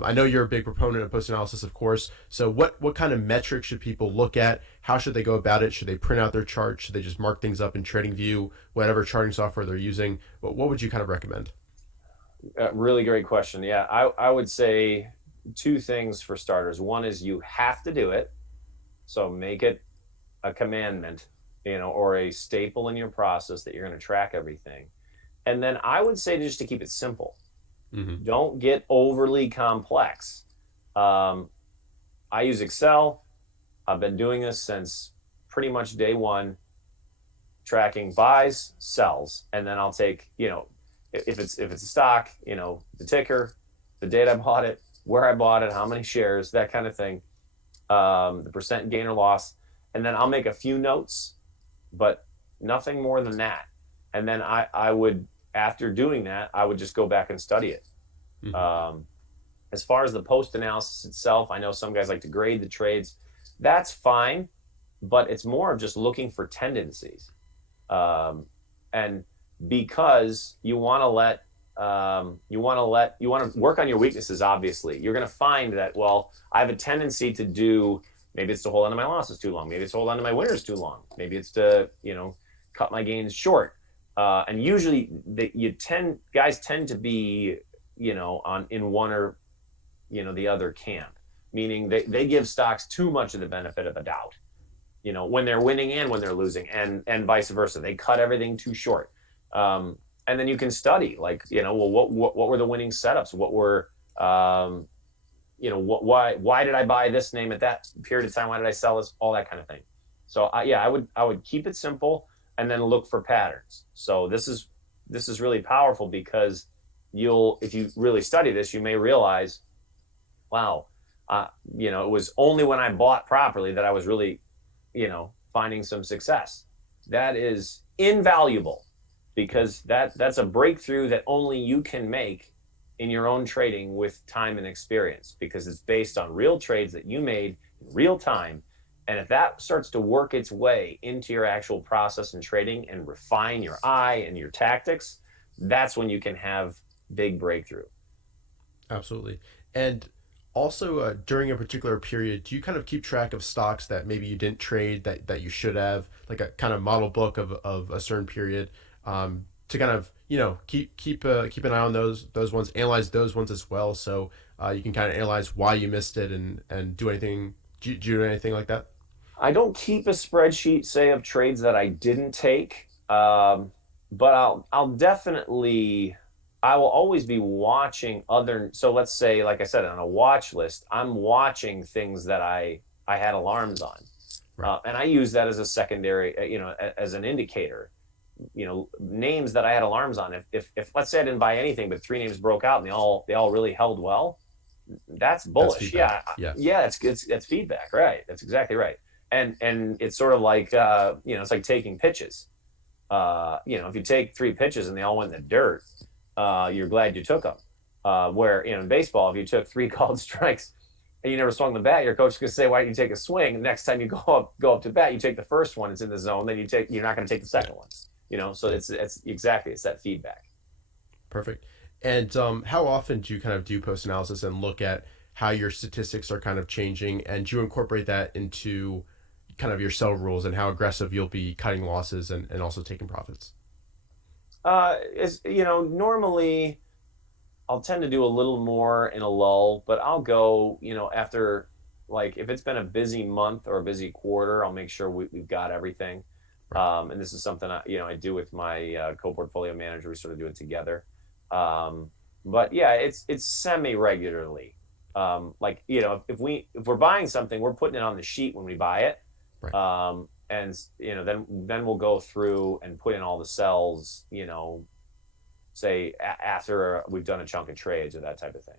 I know you're a big proponent of post analysis, of course. So what kind of metrics should people look at? How should they go about it? Should they print out their chart? Should they just mark things up in TradingView, whatever charting software they're using? What would you kind of recommend? Really great question. Yeah, I would say two things for starters. One is you have to do it. So make it a commandment, or a staple in your process that you're going to track everything. And then I would say just to keep it simple. Mm-hmm. Don't get overly complex. Um, I use Excel. I've been doing this since pretty much day one, tracking buys, sells, and then I'll take, if it's a stock, the ticker, the date I bought it, where I bought it, how many shares, that kind of thing, the percent gain or loss, and then I'll make a few notes, but nothing more than that. And then I would, after doing that, I would just go back and study it. Mm-hmm. As far as the post analysis itself, I know some guys like to grade the trades. That's fine, but it's more of just looking for tendencies. And because you want to work on your weaknesses. Obviously, you're going to find that, well, I have a tendency to do, maybe it's to hold on to my losses too long, maybe it's to hold on to my winners too long, maybe it's to cut my gains short, and usually guys tend to be in one or the other camp, meaning they give stocks too much of the benefit of a doubt, when they're winning and when they're losing, and vice versa. They cut everything too short. And then you can study, like, well, what were the winning setups? What were, why did I buy this name at that period of time? Why did I sell this? All that kind of thing. So I would keep it simple and then look for patterns. So this is really powerful because if you really study this, you may realize, wow, it was only when I bought properly that I was really, finding some success. That is invaluable, because that's a breakthrough that only you can make in your own trading with time and experience, because it's based on real trades that you made in real time. And if that starts to work its way into your actual process and trading and refine your eye and your tactics, that's when you can have big breakthrough. Absolutely. And also, during a particular period, do you kind of keep track of stocks that maybe you didn't trade that you should have, like a kind of model book of a certain period, to kind of keep an eye on those ones, analyze those ones as well, so you can kind of analyze why you missed it and do anything. Do you do anything like that? I don't keep a spreadsheet, say, of trades that I didn't take, but I'll definitely, I will always be watching other. So let's say, like I said, on a watch list, I'm watching things that I had alarms on, Right. and I use that as a secondary, as an indicator. Names that I had alarms on. If let's say I didn't buy anything, but three names broke out and they all really held well, that's That's bullish. feedback. Yeah, Yeah. yeah, that's feedback, right? That's exactly right. And it's sort of like, it's like taking pitches. If you take three pitches and they all went in the dirt, you're glad you took them. Where in baseball, if you took three called strikes and you never swung the bat, your coach is going to say, "Why didn't you take a swing?" And next time you go up to bat, you take the first one, it's in the zone. Then you're not going to take the second one. So it's exactly, it's that feedback. Perfect. And how often do you kind of do post analysis and look at how your statistics are kind of changing, and do you incorporate that into kind of your sell rules and how aggressive you'll be cutting losses and also taking profits? Normally I'll tend to do a little more in a lull, but I'll go, after, like, if it's been a busy month or a busy quarter, I'll make sure we've got everything. Right. And this is something I do with my co-portfolio manager. We sort of do it together. But yeah, it's semi regularly. Like, if we're buying something, we're putting it on the sheet when we buy it. Right. And then we'll go through and put in all the sells, say after we've done a chunk of trades or that type of thing.